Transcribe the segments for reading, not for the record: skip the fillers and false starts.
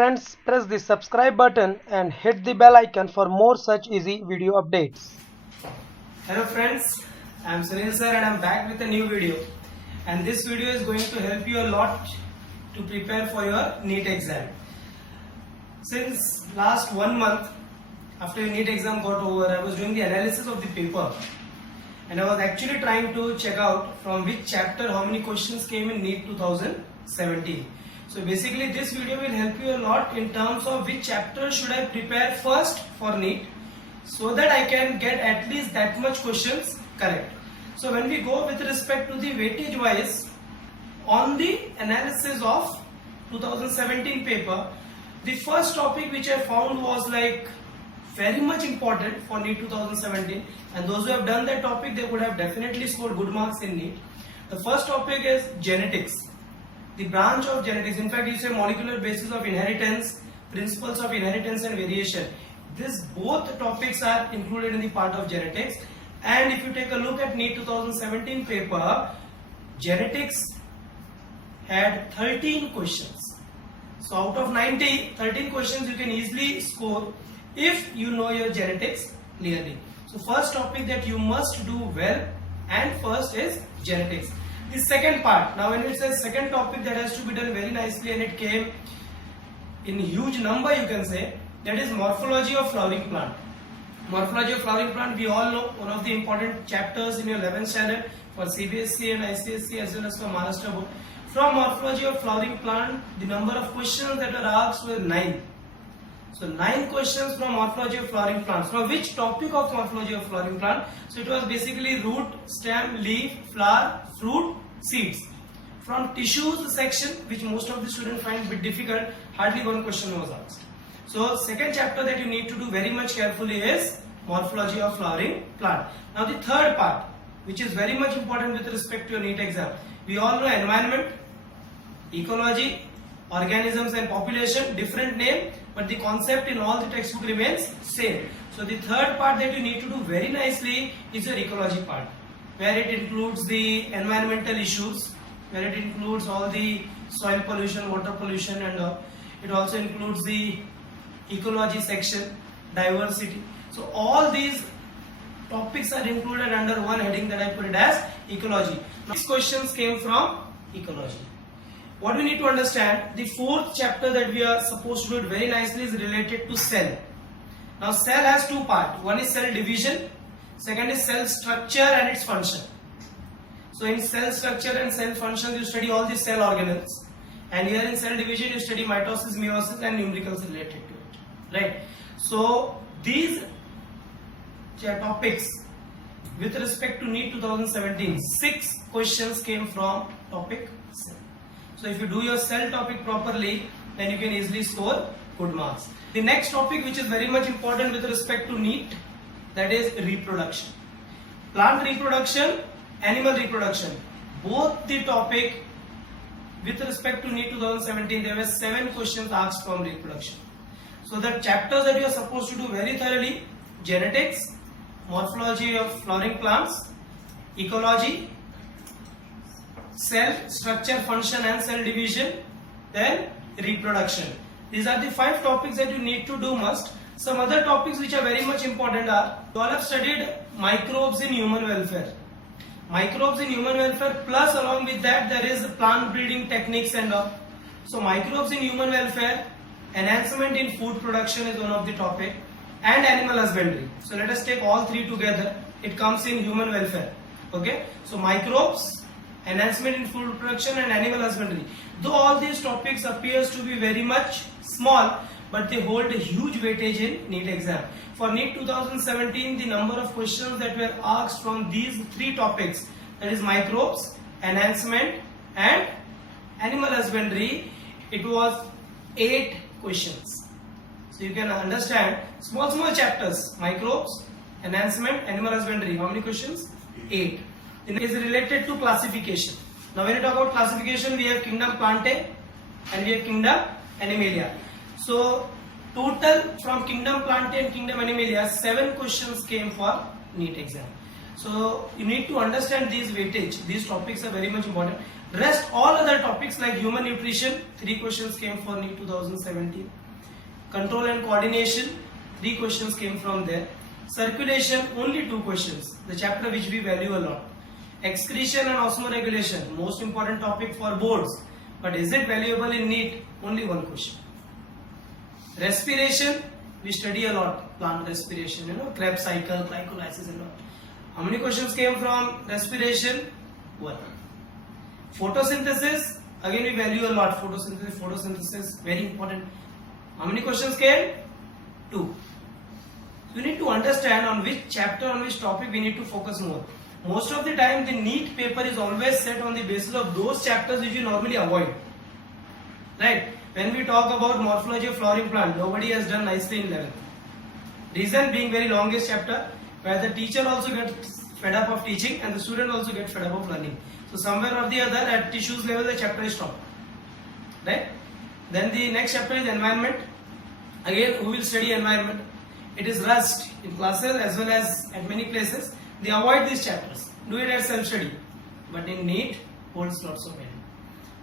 friends, press the subscribe button and hit the bell icon for more such easy video updates. Hello friends, I am Sunil sir and I am back with a new video. And this video is going to help you a lot to prepare for your NEET exam. Since last 1 month after your NEET exam got over, I was doing the analysis of the paper. And I was actually trying to check out from which chapter how many questions came in NEET 2017. So basically this video will help you a lot in terms of which chapter should I prepare first for NEET so that I can get at least that much questions correct. So when we go with respect to the weightage wise on the analysis of 2017 paper, the first topic which I found was like very much important for NEET 2017, and those who have done that topic, they would have definitely scored good marks in NEET. The first topic is genetics, the branch of genetics. In fact, you say molecular basis of inheritance, principles of inheritance and variation. These both topics are included in the part of genetics. And if you take a look at NEET 2017 paper, genetics had 13 questions. So out of 90, 13 questions you can easily score if you know your genetics clearly. So first topic that you must do well and first is genetics. The second part, now when it says second topic that has to be done very nicely and it came in huge number, you can say, that is morphology of flowering plant. Morphology of flowering plant, we all know, one of the important chapters in your 11th standard for CBSE and ICSE as well as for Maharashtra board. From morphology of flowering plant, the number of questions that are asked were 9. So 9 questions from morphology of flowering plants. Now which topic of morphology of flowering plant? So it was basically root, stem, leaf, flower, fruit, seeds. From tissues section, which most of the students find a bit difficult, hardly one question was asked. So second chapter that you need to do very much carefully is morphology of flowering plant. Now the third part, which is very much important with respect to your NEET exam. We all know environment, ecology, organisms and population, different name, but the concept in all the textbook remains same. So the third part that you need to do very nicely is your ecology part, where it includes the environmental issues, where it includes all the soil pollution, water pollution, and it also includes the ecology section, diversity. So all these topics are included under one heading that I put it as ecology. These questions came from ecology. What we need to understand, the fourth chapter that we are supposed to do it very nicely is related to cell. Now cell has two parts. One is cell division, second is cell structure and its function. So in cell structure and cell functions you study all the cell organelles, and here in cell division you study mitosis, meiosis and numericals related to it. Right? So these topics with respect to NEET 2017, 6 questions came from topic cell. So if you do your cell topic properly, then you can easily score good marks. The next topic which is very much important with respect to NEET, that is reproduction. Plant reproduction, animal reproduction. Both the topic with respect to NEET 2017, there were 7 questions asked from reproduction. So the chapters that you are supposed to do very thoroughly: genetics, morphology of flowering plants, ecology, cell structure, function and cell division, then reproduction. These are the 5 topics that you need to do must. Some other topics which are very much important are, you all have studied microbes in human welfare. Microbes in human welfare, plus along with that there is plant breeding techniques and all. So microbes in human welfare, enhancement in food production is one of the topic, and animal husbandry. So let us take all 3 together. It comes in human welfare. Okay. So microbes, enhancement in food production and animal husbandry. Though all these topics appears to be very much small, but they hold a huge weightage in NEET exam. For NEET 2017, the number of questions that were asked from these 3 topics, that is microbes, enhancement and animal husbandry, it was 8 questions. So you can understand, small chapters, microbes, enhancement, animal husbandry, how many questions? 8. It is related to classification. Now when you talk about classification, we have kingdom Plantae and we have kingdom Animalia. So total from kingdom Plantae and kingdom Animalia, 7 questions came for NEET exam. So you need to understand these weightage. These topics are very much important. Rest all other topics like human nutrition, 3 questions came for NEET 2017. Control and coordination, 3 questions came from there. Circulation, only 2 questions, the chapter which we value a lot. Excretion and osmoregulation, most important topic for boards, but is it valuable in NEET? Only 1 question. Respiration, we study a lot, plant respiration, Krebs cycle, glycolysis and all. How many questions came from respiration? 1. Photosynthesis, again we value a lot, photosynthesis, very important. How many questions came? 2. You need to understand on which chapter, on which topic we need to focus more. Most of the time the NEET paper is always set on the basis of those chapters which you normally avoid. Right? When we talk about morphology of flowering plant, nobody has done nicely in 11th. Reason being very longest chapter, where the teacher also gets fed up of teaching and the student also gets fed up of learning. So somewhere or the other at tissues level the chapter is stopped. Right? Then the next chapter is environment. Again, who will study environment? It is rust in classes as well as at many places. They avoid these chapters. Do it as self-study. But in NEET, holds lots of value.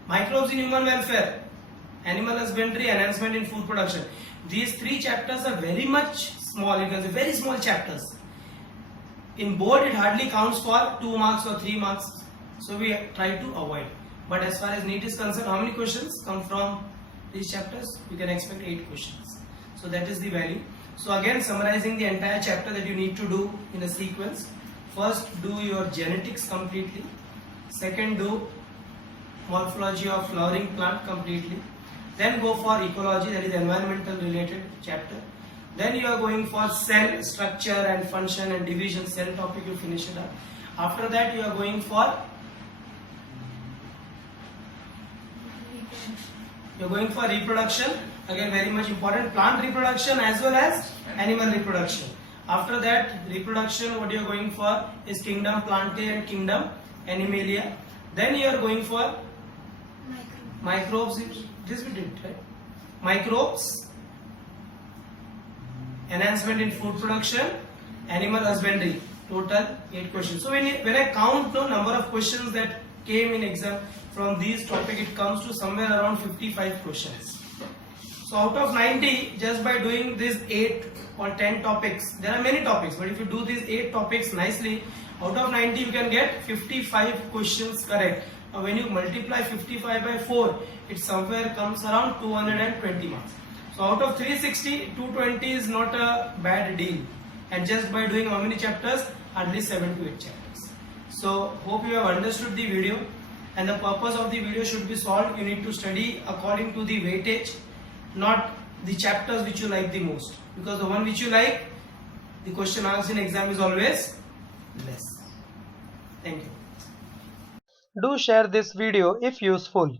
Microbes in human welfare, animal husbandry, enhancement in food production. These 3 chapters are very much small. You can say very small chapters. In board, it hardly counts for 2 marks or 3 marks. So we try to avoid. But as far as NEET is concerned, how many questions come from these chapters? You can expect 8 questions. So that is the value. So again, summarizing the entire chapter that you need to do in a sequence. First, do your genetics completely. Second, do morphology of flowering plant completely. Then go for ecology, that is environmental related chapter. Then you are going for cell structure and function and division, cell topic, you finish it up. After that you are going for reproduction, again very much important, plant reproduction as well as animal reproduction. After that reproduction, what you are going for is kingdom Plantae and kingdom Animalia. Then you are going for microbes, this we did, right? Microbes, enhancement in food production, animal husbandry. Total 8 questions. So when I count the number of questions that came in exam from these topics, it comes to somewhere around 55 questions. So out of 90, just by doing these 8 or 10 topics, there are many topics, but if you do these 8 topics nicely, out of 90 you can get 55 questions correct. Now when you multiply 55 by 4, it somewhere comes around 220 marks. So out of 360, 220 is not a bad deal. And just by doing how many chapters? Hardly 7 to 8 chapters. So hope you have understood the video, and the purpose of the video should be solved. You need to study according to the weightage, not the chapters which you like the most, because the one which you like, the question asked in exam is always less. Thank you. Do share this video if useful.